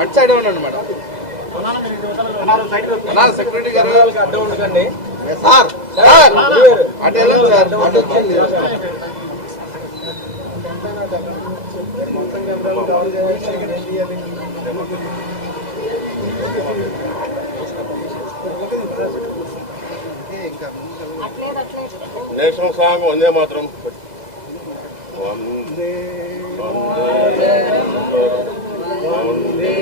అటు సైడ్ ఉండండి madam. Secretary గారు. అడ్డం ఉండకండి. Sir sir. అటు వెళ్ళండి సార్. అటు వచ్చింది నేషనల్ సాంగ్ వందే మాత్రం. వందే వందే వందే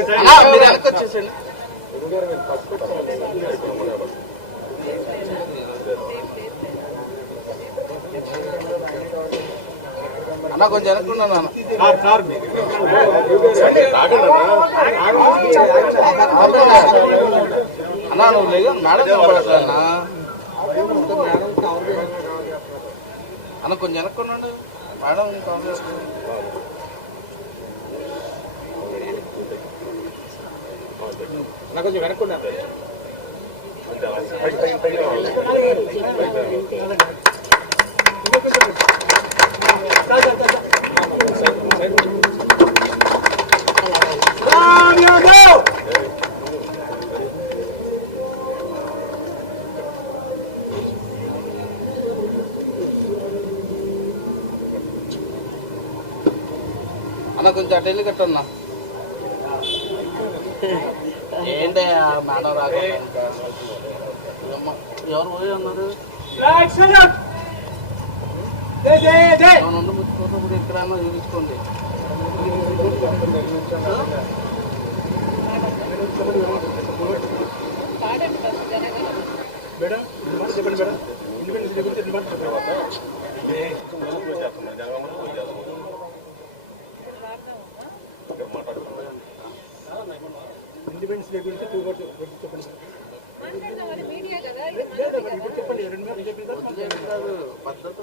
మీరు వెనక్కి అన్న కొంచెం వెనక్కున్నాను అన్న. అన్నా నువ్వు లేదు మేడం కనపడట్లే అన్న అన్న కొంచెం వెనక్కున్నాడు మేడం కాల్ చేస్తుంది. నాకు కొంచెం వెనక్కున్నా అన్న కొంచెం అటు వెళ్ళి కట్టన్నా ఏంటి మేడం ఎవరు పోయి అన్నారు? నుండి ముచ్చుకోవడం ఎక్కడైనా చూపించుకోండి. మేడం చెప్పండి మేడం. ఇండిపెండెన్స్ డే గురించి రెండు మాటలు చెప్పండి ఇండిపెండెన్స్ డే గురించి టూ వర్డ్ చెప్పండి ఇప్పుడు చెప్పండి రెండు మాటలు చెప్పిన తర్వాత పద్ధతి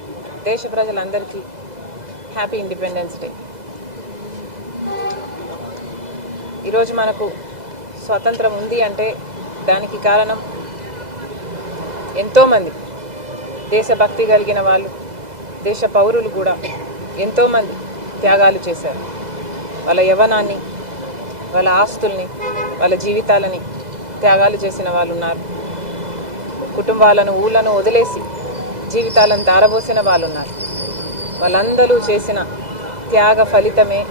దేశ ప్రజలందరికీ హ్యాపీ ఇండిపెండెన్స్ డే. ఈరోజు మనకు స్వాతంత్రం ఉంది అంటే దానికి కారణం ఎంతోమంది దేశభక్తి కలిగిన వాళ్ళు దేశ పౌరులు కూడా ఎంతోమంది త్యాగాలు చేశారు. వాళ్ళ యవ్వనాన్ని వాళ్ళ ఆస్తుల్ని వాళ్ళ జీవితాలని త్యాగాలు చేసిన వాళ్ళు ఉన్నారు కుటుంబాలను ఊళ్ళను వదిలేసి జీవితాలను తారబోసిన వాళ్ళు ఉన్నారు వాళ్ళందరూ చేసిన త్యాగ ఫలితమే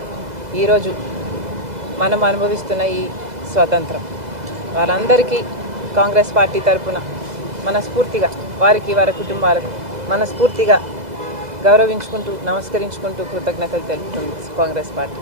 ఈరోజు మనం అనుభవిస్తున్న ఈ స్వాతంత్రం. వారందరికీ కాంగ్రెస్ పార్టీ తరపున మనస్ఫూర్తిగా వారికి వారి కుటుంబాలకు మనస్ఫూర్తిగా గౌరవించుకుంటూ నమస్కరించుకుంటూ కృతజ్ఞతలు తెలుపుతుంది కాంగ్రెస్ పార్టీ.